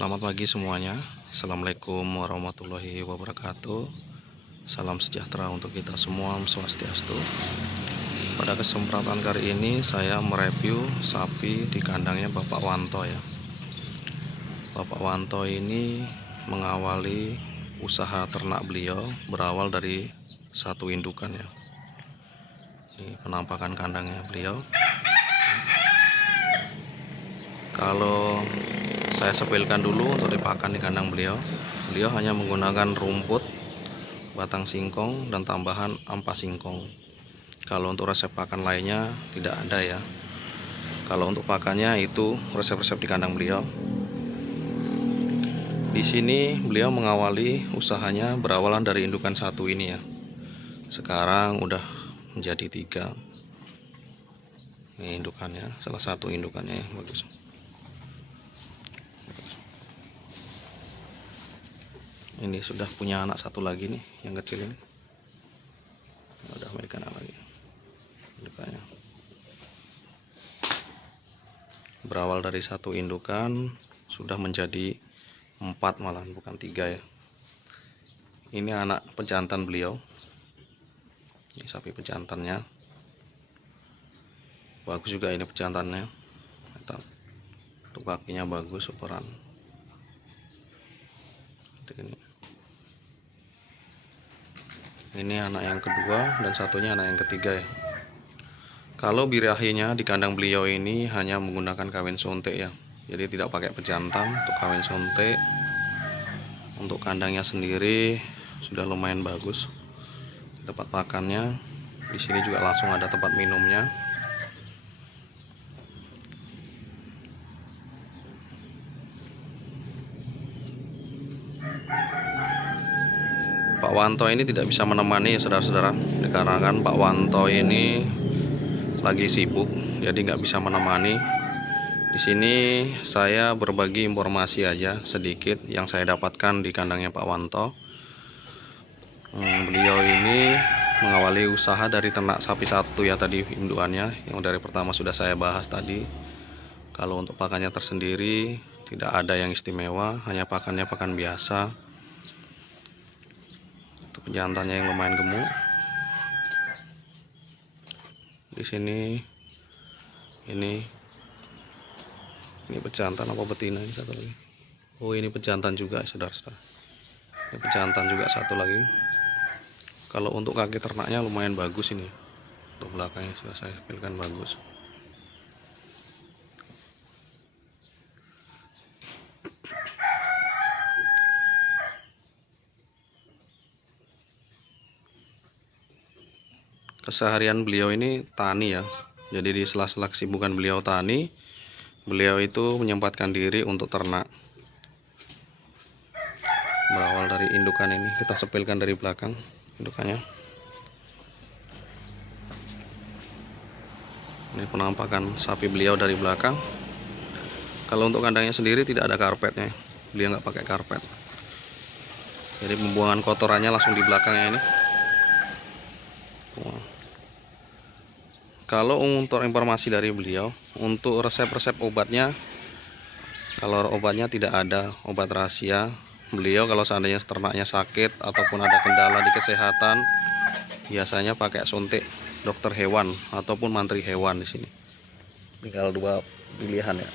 Selamat pagi semuanya. Assalamualaikum warahmatullahi wabarakatuh. Salam sejahtera untuk kita semua, Om Swastiastu. Pada kesempatan kali ini saya mereview sapi di kandangnya Bapak Wanto ya. Bapak Wanto ini mengawali usaha ternak beliau berawal dari satu indukan ya. Ini penampakan kandangnya beliau. Kalau saya sepilkan dulu untuk dipakan di kandang beliau hanya menggunakan rumput, batang singkong, dan tambahan ampas singkong. Kalau untuk resep pakan lainnya tidak ada ya. Kalau untuk pakannya itu resep-resep di kandang beliau. Di sini beliau mengawali usahanya berawalan dari indukan satu ini ya. Sekarang udah menjadi 3. Ini indukannya, salah satu indukannya yang bagus. Ini sudah punya anak satu lagi nih, yang kecil ini. Udah memiliki anak lagi. Indukannya berawal dari satu indukan sudah menjadi 4 malahan, bukan 3 ya. Ini anak pejantan beliau. Ini sapi pejantannya. Bagus juga ini pejantannya. Untuk kakinya bagus, ukuran. Ini anak yang kedua dan satunya anak yang ketiga ya. Kalau birahinya di kandang beliau ini hanya menggunakan kawin sontek ya. Jadi tidak pakai pejantan untuk kawin sontek. Untuk kandangnya sendiri sudah lumayan bagus. Tempat pakannya di sini juga langsung ada tempat minumnya. Pak Wanto ini tidak bisa menemani ya saudara-saudara, dikarenakan Pak Wanto ini lagi sibuk, jadi nggak bisa menemani. Di sini saya berbagi informasi aja sedikit yang saya dapatkan di kandangnya Pak Wanto. Beliau ini mengawali usaha dari ternak sapi satu ya tadi indukannya, yang dari pertama sudah saya bahas tadi. Kalau untuk pakannya tersendiri tidak ada yang istimewa, hanya pakannya pakan biasa. Untuk pejantannya yang lumayan gemuk. Di sini ini pejantan apa betina ini satu lagi. Oh, ini pejantan juga saudara-saudara. Ini pejantan juga satu lagi. Kalau untuk kaki ternaknya lumayan bagus ini. Untuk belakangnya sudah saya pilihkan bagus. Keseharian beliau ini tani ya. Jadi di sela-sela kesibukan beliau tani, beliau itu menyempatkan diri untuk ternak. Berawal dari indukan ini, kita sepilkan dari belakang indukannya. Ini penampakan sapi beliau dari belakang. Kalau untuk kandangnya sendiri tidak ada karpetnya, beliau nggak pakai karpet. Jadi pembuangan kotorannya langsung di belakangnya ini. Kalau untuk informasi dari beliau, untuk resep-resep obatnya, kalau obatnya tidak ada obat rahasia. Beliau kalau seandainya ternaknya sakit ataupun ada kendala di kesehatan, biasanya pakai suntik dokter hewan ataupun mantri hewan di sini. Tinggal 2 pilihan ya.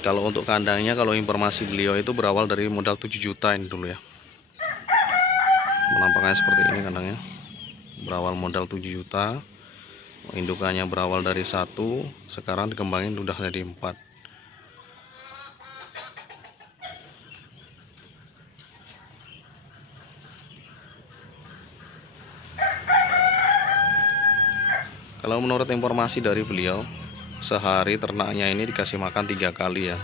Kalau untuk kandangnya, kalau informasi beliau itu berawal dari modal 7 juta ini dulu ya. Menampaknya seperti ini kandangnya. Berawal modal 7 juta. Indukannya berawal dari 1, sekarang dikembangin udah jadi 4. Kalau menurut informasi dari beliau, sehari ternaknya ini dikasih makan 3 kali ya.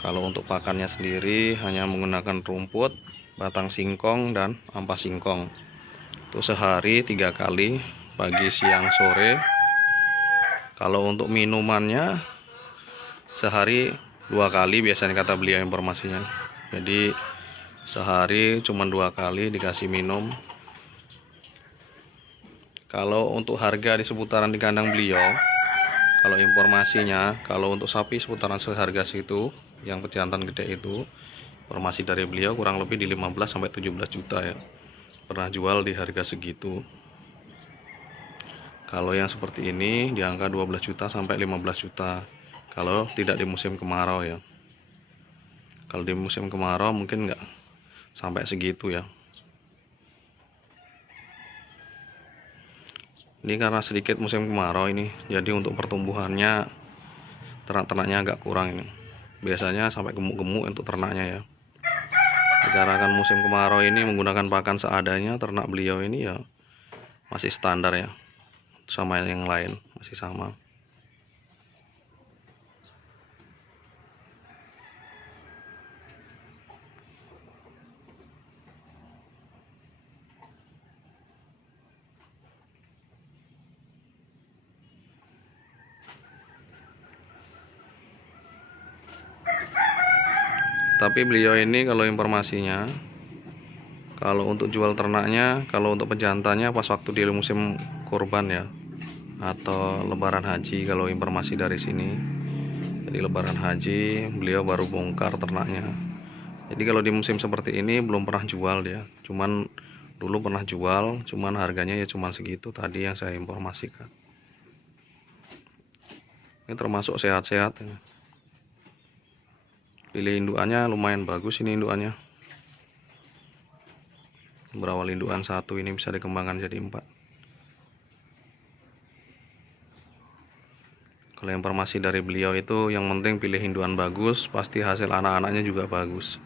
Kalau untuk pakannya sendiri hanya menggunakan rumput, batang singkong, dan ampas singkong. Itu sehari 3 kali, pagi, siang, sore. Kalau untuk minumannya sehari 2 kali biasanya kata beliau informasinya. Jadi sehari cuma 2 kali dikasih minum. Kalau untuk harga di seputaran di kandang beliau, Kalau informasinya, kalau untuk sapi seputaran seharga situ, yang pejantan gede itu, informasi dari beliau kurang lebih di 15-17 juta ya. Pernah jual di harga segitu. Kalau yang seperti ini di angka 12 juta sampai 15 juta. Kalau tidak di musim kemarau ya. Kalau di musim kemarau mungkin nggak sampai segitu ya. Ini karena sedikit musim kemarau ini, jadi untuk pertumbuhannya ternak-ternaknya agak kurang ini. Biasanya sampai gemuk-gemuk untuk ternaknya ya. Dikarenakan musim kemarau ini menggunakan pakan seadanya, ternak beliau ini ya masih standar ya, sama yang lain masih sama. Tapi beliau ini kalau informasinya, kalau untuk jual ternaknya, kalau untuk pejantannya pas waktu di musim kurban ya, atau lebaran haji kalau informasi dari sini. Jadi lebaran haji beliau baru bongkar ternaknya. Jadi kalau di musim seperti ini belum pernah jual dia. Cuman dulu pernah jual, cuman harganya ya cuman segitu tadi yang saya informasikan. Ini termasuk sehat-sehat ya. Pilih indukannya lumayan bagus ini indukannya. Berawal indukan 1 ini bisa dikembangkan jadi 4. Kalau informasi dari beliau itu yang penting pilih indukan bagus, pasti hasil anak-anaknya juga bagus.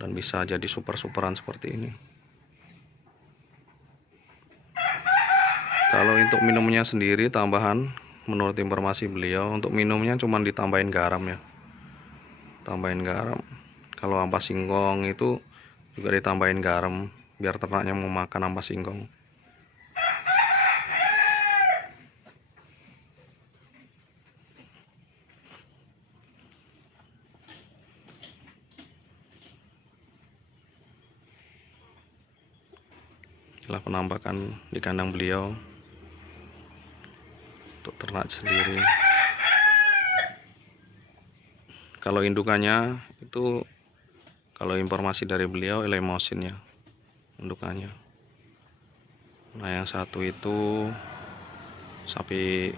Dan bisa jadi super-superan seperti ini. Kalau untuk minumnya sendiri tambahan, menurut informasi beliau, untuk minumnya cuma ditambahin garam ya. Tambahin garam. Kalau ampas singkong itu juga ditambahin garam biar ternaknya mau makan ampas singkong. Inilah penampakan di kandang beliau untuk ternak sendiri. Kalau indukannya itu, kalau informasi dari beliau elemosin ya indukannya. Nah yang satu itu sapi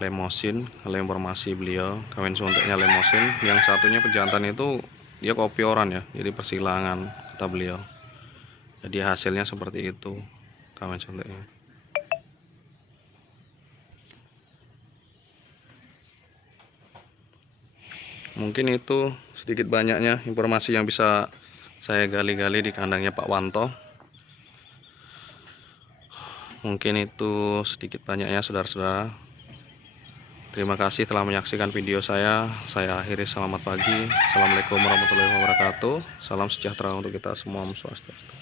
lemosin, kalau informasi beliau kawin suntiknya lemosin. Yang satunya pejantan itu dia kopioran ya, jadi persilangan kata beliau. Jadi hasilnya seperti itu kawin suntiknya. Mungkin itu sedikit banyaknya informasi yang bisa saya gali-gali di kandangnya Pak Wanto. Mungkin itu sedikit banyaknya saudara-saudara. Terima kasih telah menyaksikan video saya. Saya akhiri, selamat pagi. Assalamualaikum warahmatullahi wabarakatuh. Salam sejahtera untuk kita semua. Om Swastiastu.